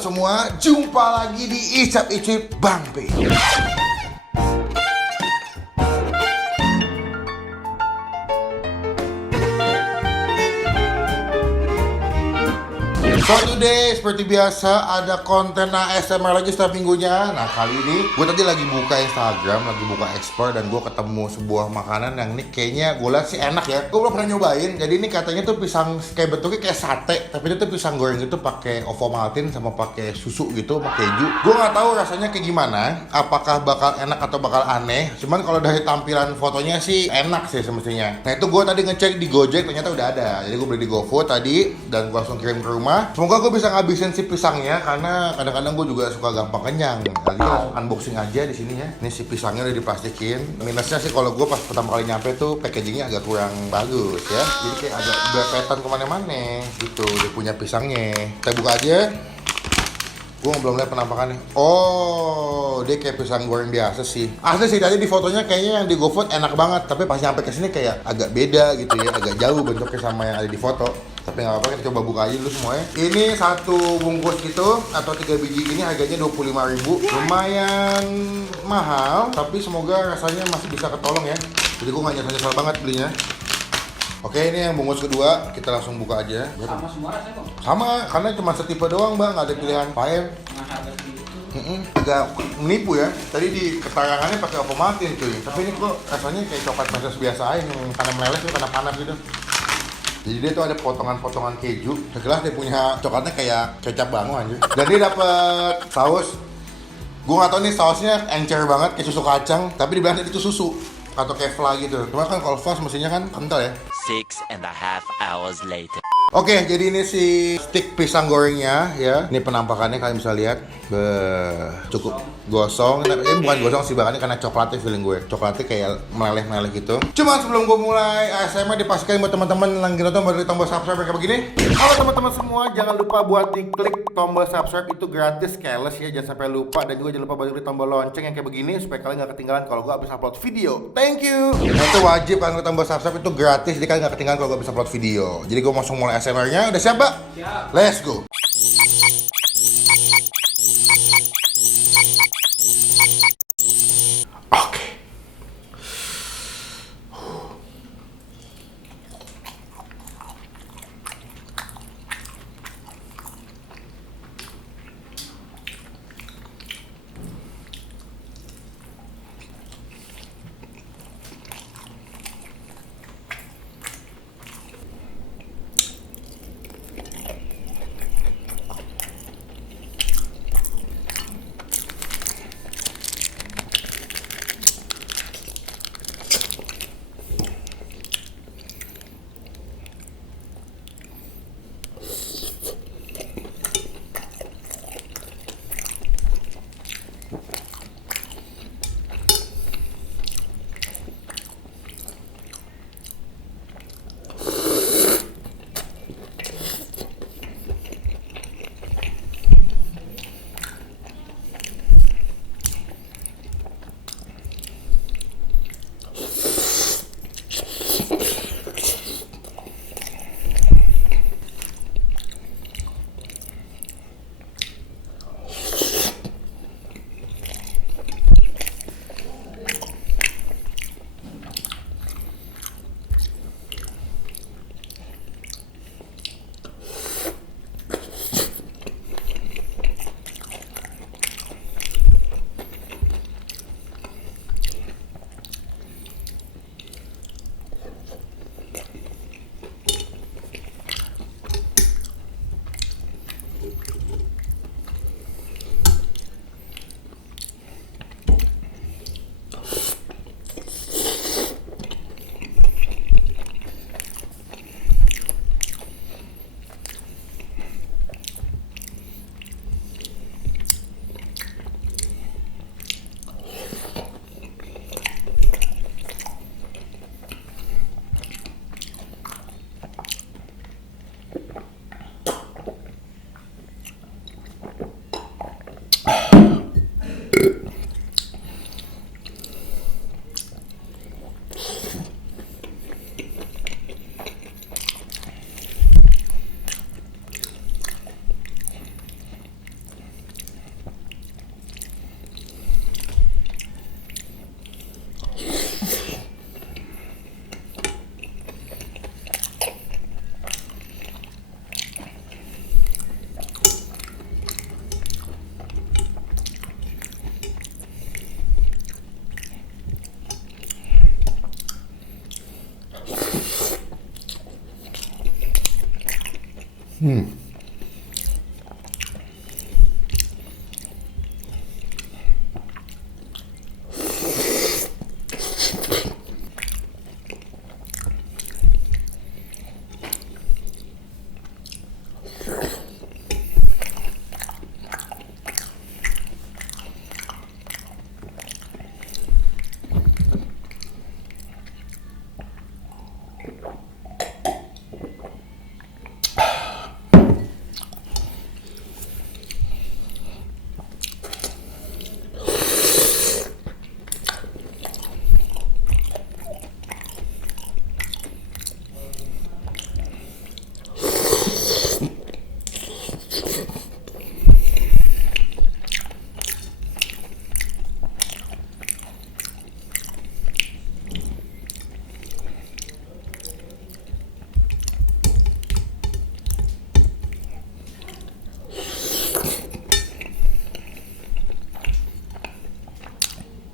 semua, jumpa lagi di Icap Icip Bang P. So today, seperti biasa, ada konten ASMR lagi setiap minggunya. Nah kali ini, gue tadi lagi buka Instagram, lagi buka explore, dan gue ketemu sebuah makanan yang ini kayaknya gue liat sih enak ya. Gue belum pernah nyobain. Jadi ini katanya tuh pisang, kayak bentuknya kayak sate, tapi itu tuh pisang goreng gitu pakai ovomaltine sama pakai susu gitu, sama keju. Gue nggak tahu rasanya kayak gimana, apakah bakal enak atau bakal aneh. Cuman kalau dari tampilan fotonya sih enak sih semestinya. Nah itu gue tadi ngecek di Gojek, ternyata udah ada. Jadi gue beli di GoFood tadi, dan gue langsung kirim ke rumah. Semoga gue bisa ngabisin si pisangnya, karena kadang-kadang gue juga suka gampang kenyang. Lagi langsung unboxing aja di sini ya. Ini si pisangnya udah diplastikin. Minusnya sih kalau gue pas pertama kali nyampe tuh packagingnya agak kurang bagus ya. Jadi kayak agak berpetan kemana-mana gitu. Dia punya pisangnya. Kita buka aja. Gue belum lihat penampakannya. Oh, dia kayak pisang goreng biasa sih. Asli sih tadi di fotonya kayaknya yang di GoFood enak banget, tapi pas nyampe ke sini kayak agak beda gitu ya, agak jauh bentuknya sama yang ada di foto. Tapi nggak apa-apa, kita coba buka aja dulu semuanya. Ini satu bungkus gitu atau 3 biji ini harganya 25.000. Lumayan mahal, tapi semoga rasanya masih bisa ketolong ya. Jadi gue nggak nyesal-nyesal banget belinya. Oke, ini yang bungkus kedua, kita langsung buka aja. Sama semua rasanya kok? Sama, karena cuma setipe doang bang, nggak ada pilihan lain. Nah, harga segitu. Agak menipu ya. Tadi di ketarangannya pakai ovomaltine cuy, tapi ini kok rasanya kayak coklat meses biasa aja, yang karena meleleh tuh, karena panas gitu. Jadi dia tuh ada potongan-potongan keju. Sekelas dia punya coklatnya kayak kecap bango anjir. Dan dia dapet saus. Gue nggak tahu nih sausnya encer banget kayak susu kacang, tapi dibilang itu susu atau kayak fla gitu. Cuma kan kalau fla mestinya kan kental ya. 6.5 hours later. Oke, jadi ini si stick pisang gorengnya ya. Ini penampakannya kalian bisa lihat. Cukup gosong. Ini bukan gosong sih, bahkan karena coklatnya feeling gue. Coklatnya kayak meleleh-meleleh gitu. Cuma sebelum gue mulai ASMR, dipastikan buat teman-teman yang lagi nonton baru tombol subscribe kayak begini. Halo teman-teman semua, jangan lupa buat diklik tombol subscribe, itu gratis, keles ya, jangan sampai lupa. Dan juga jangan lupa buat klik tombol lonceng yang kayak begini supaya kalian gak ketinggalan kalau gue habis upload video. Thank you. Nah, itu wajib, kalian klik tombol subscribe itu gratis, jadi kalian gak ketinggalan kalau gue habis upload video. Jadi gue langsung mulai ASMR-nya. Udah siap, Mbak? Siap. Let's go. Oke.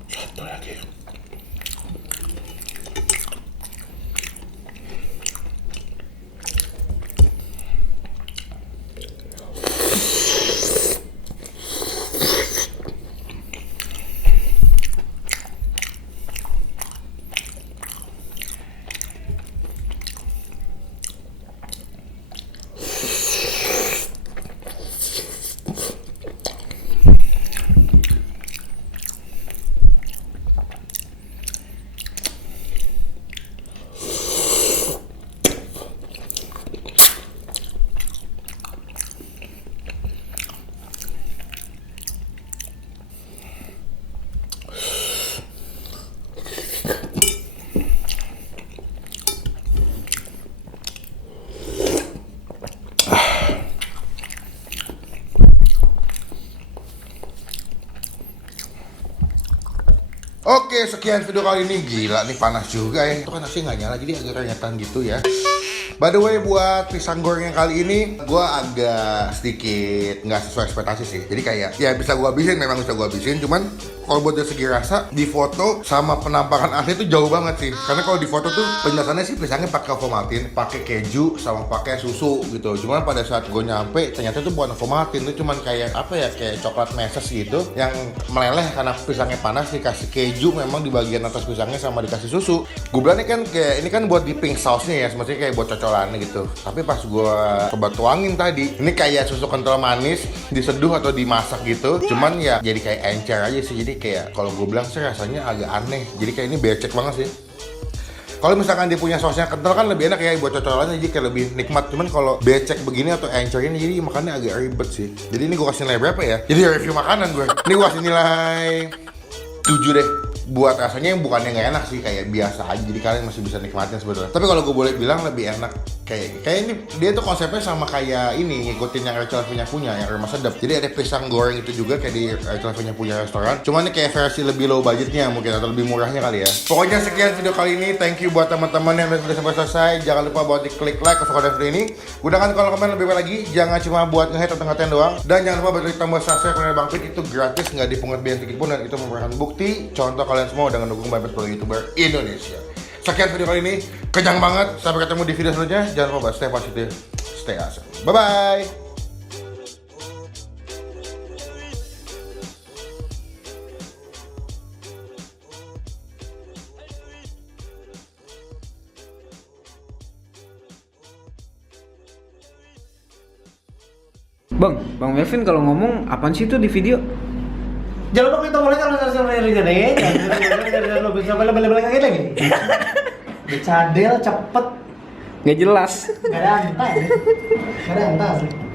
Satu lagi. Oke, sekian video kali ini. Gila nih, panas juga ya. Itu kan nasi nggak nyala, jadi agak rengetan gitu ya. By the way, buat pisang goreng yang kali ini gue agak sedikit nggak sesuai ekspektasi sih. Jadi kayak ya bisa gue habisin, memang bisa gue habisin. Cuman kalau buat dari segi rasa, di foto sama penampakan asli itu jauh banget sih. Karena kalau di foto tuh penjelasannya sih pisangnya pakai Ovomaltine, pakai keju sama pakai susu gitu. Cuman pada saat gue nyampe ternyata itu bukan Ovomaltine, itu cuman kayak apa ya, kayak coklat meses gitu yang meleleh karena pisangnya panas, dikasih keju memang di bagian atas pisangnya sama dikasih susu. Gue bilang ini kan kayak ini kan buat dipping sausnya ya, semestinya kayak buat cocolan gitu. Tapi pas gue coba tuangin tadi, ini kayak susu kental manis diseduh atau dimasak gitu. Cuman ya jadi kayak encer aja sih. Jadi kayak kalau gue bilang sih rasanya agak aneh. Jadi kayak ini becek banget sih. Kalau misalkan dia punya sausnya kental kan lebih enak ya buat cocolannya, jadi kayak lebih nikmat. Cuman kalau becek begini atau encer ini jadi makannya agak ribet sih. Jadi ini gue kasih nilai berapa ya? Jadi review makanan gue. Ini gue kasih nilai 7 deh. Buat rasanya yang bukannya nggak enak sih, kayak biasa aja, jadi kalian masih bisa nikmatin sebetulnya. Tapi kalau gue boleh bilang lebih enak kayak ini, dia tuh konsepnya sama kayak ini, ngikutin yang Rachel punya yang Rumah Sedap. Jadi ada pisang goreng itu juga kayak di Rachel punya restoran, cuman ini kayak versi lebih low budgetnya mungkin, atau lebih murahnya kali ya. Pokoknya sekian video kali ini, thank you buat teman-teman yang udah sampai selesai. Jangan lupa buat diklik like atau subscribe video ini. Gunakan kolom komen lebih banyak lagi, jangan cuma buat nge-hate atau ngatain doang. Dan jangan lupa buat klik tombol subscribe channel Bang Pit, itu gratis, nggak dipungut biaya sedikit pun, dan itu merupakan bukti contoh kalian semua udah ngedukung Bang Pit sebagai YouTuber Indonesia. Sekian video kali ini, kenyang banget. Sampai ketemu di video selanjutnya. Jangan lupa stay positif, stay awesome. Bye-bye. Bang Melvin kalau ngomong apaan sih itu di video? Jangan lupa kita mulai kalau selesai deh. Jangan lupa balik lagi. Dicadel cepet. Nggak jelas. Gak ada antas.